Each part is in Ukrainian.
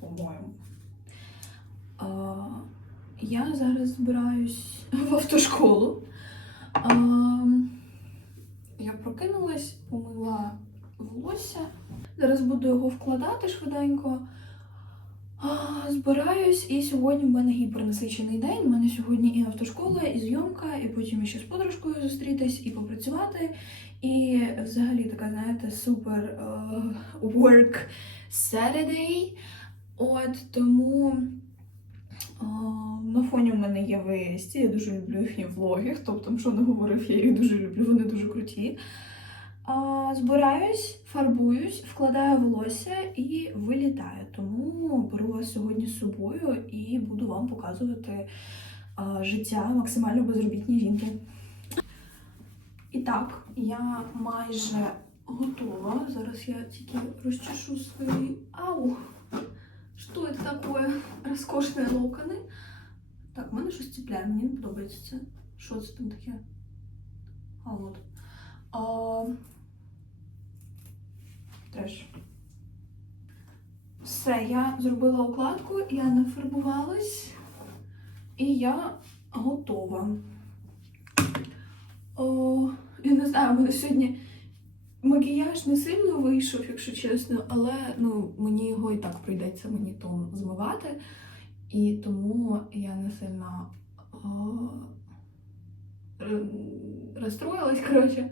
по-моєму. Я зараз збираюсь в автошколу. А, Я прокинулась, помила волосся. Зараз буду його вкладати швиденько. А, збираюсь, і сьогодні в мене гіпернасичений день. У мене сьогодні і автошкола, і зйомка, і потім ще з подружкою зустрітись і попрацювати. І взагалі така, знаєте, супер uh, work Saturday. От тому е, на фоні в мене є весті. Я дуже люблю їхні влоги. Хто б там що не говорив, я їх дуже люблю, вони дуже круті. А, збираюсь, фарбуюсь, вкладаю волосся і вилітаю. Тому беру вас сьогодні з собою і буду вам показувати а, життя максимально безробітній жінки. І так, я майже готова. Зараз я тільки розчешу свої. Ау! Таке? Розкошні локони. Так, в мене щось ціпляє, мені не подобається це. Що це там таке? А от. А... Треш. Все, я зробила укладку, я нафарбувалась, і я готова. О, я не знаю, у мене сьогодні макіяж не сильно вийшов, якщо чесно, але ну, мені його і так прийдеться мені тон змивати. І тому я не сильно розстроїлась, коротше.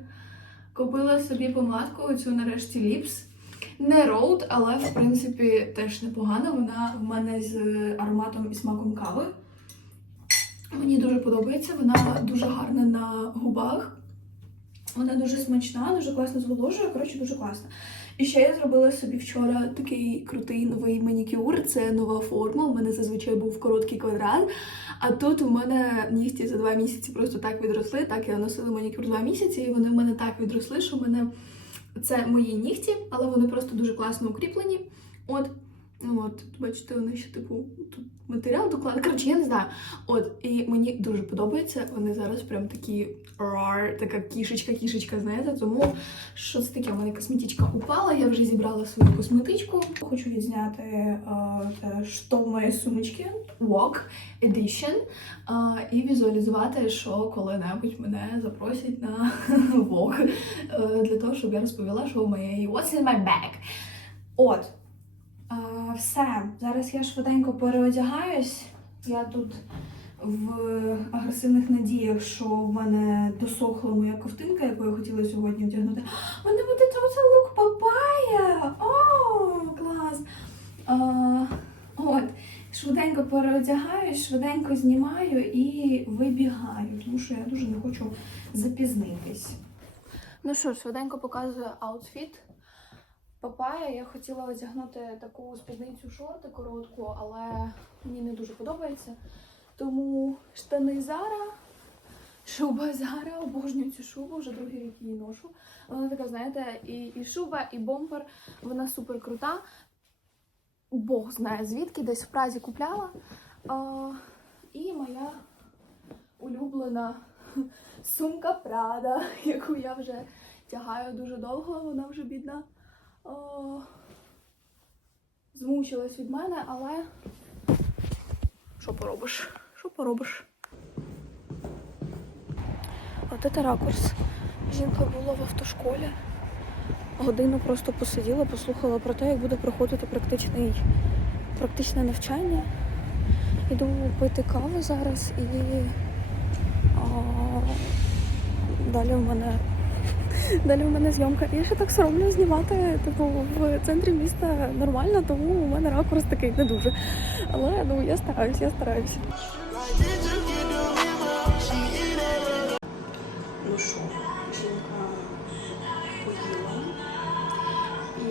Купила собі помадку цю нарешті ліпс. Не роуд, але в принципі теж непогана. Вона в мене з ароматом і смаком кави. Мені дуже подобається, вона дуже гарна на губах. Вона дуже смачна, дуже класно зволожує, коротше, дуже класна. І ще я зробила собі вчора такий крутий новий манікюр. Це нова форма. У мене зазвичай був короткий квадрат. А тут у мене нігті за два місяці просто так відросли. Так я носила манікюр два місяці, і вони в мене так відросли, що в мене це мої нігті, але вони просто дуже класно укріплені. От. Ну от, бачите, вони ще типу тут матеріал докладний. Коротше, я не знаю. От, і мені дуже подобається. Вони зараз прям такі рар, така кішечка-кішечка, знаєте. Тому що це таке, у мене косметичка упала, я вже зібрала свою косметичку. Хочу відзняти е, те, що в моїй сумочці Walk Edition е, і візуалізувати, що коли-небудь мене запросять на Walk, е, для того, щоб я розповіла, що в моєї What's in my bag. От. Все, зараз я швиденько переодягаюсь. Я тут в агресивних надіях, що в мене досохла моя ковтинка, яку я хотіла сьогодні вдягнути. Мене буде це лук папая! О, клас! А, от, швиденько переодягаюсь, швиденько знімаю і вибігаю, тому що я дуже не хочу запізнитись. Ну що швиденько показую аутфіт. Папая, я хотіла одягнути таку спідницю шорти коротку, але мені не дуже подобається. Тому штани Зара, шуба Зара, обожнюю цю шубу, вже другий рік її ношу. Вона така, знаєте, і, і шуба, і бомбер, вона супер крута. Бог знає звідки, десь в Празі купляла. А, і моя улюблена сумка Прада, яку я вже тягаю дуже довго, вона вже бідна. О, змучилась від мене, але що поробиш? Що поробиш? От це ракурс. Жінка була в автошколі. Годину просто посиділа, послухала про те, як буде проходити практичний, практичне навчання. Іду пити каву зараз і а, далі в мене Далі в мене зйомка. Я ще так соромлю знімати типу, в центрі міста нормально, тому у мене ракурс такий не дуже. Але ну я стараюсь, я стараюсь. Ну що, жінка поїла і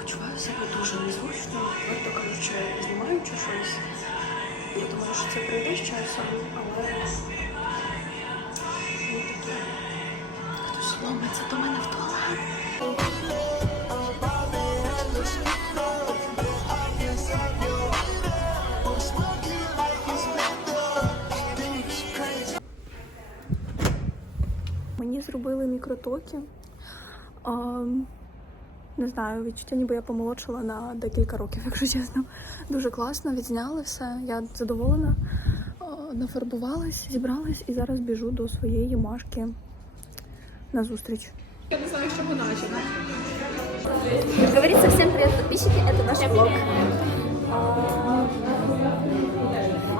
почуваю себе дуже незручно, варто кажучи, знімаючи щось. Я думаю, що це прийде з часом, але ломиться до мене в туалет. Мені зробили мікротоки. А, не знаю, відчуття, ніби я помолодшала на декілька років, якщо чесно. Дуже класно, відзняли все. Я задоволена. Нафарбувалась, зібралась і зараз біжу до своєї машки на зустріч. Я не знаю, що почати. Как говорится, всем привет, подписчики, это наш влог.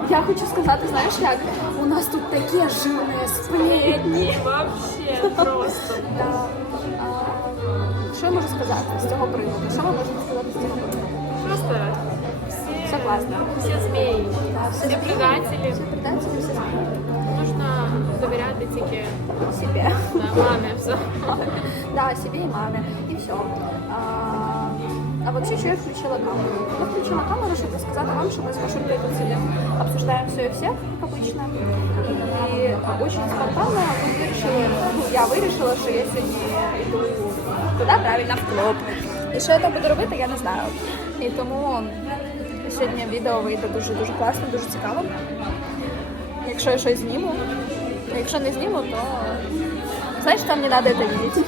Я хочу сказати, знаєш як? У нас тут такі жирні сплетні. Вообще просто. Да. А, Що я можу сказати з цього приводу? Що ми можемо сказати з цього приводу? Просто Все класно. все змеи, Да, все змеї, предатели. Все предатели, все змеї. Нужно доверять тільки Себе. да, маме, все. Да, себе и маме. И все. А, а вообще, что я включила камеру? Я включила камеру, чтобы рассказать вам, что мы с Машулькой тут сидим, обсуждаем все и всех, как обычно. И очень спонтанно мы вирішили, ну, я вирішила, що я сьогодні йду туди, правильно, в клуб. І що я там буду робити, я не знаю. І тому сьогодні відео вийде дуже-дуже класно, дуже цікаво. Якщо я щось зніму, якщо не зніму, то знаєш, там не треба це.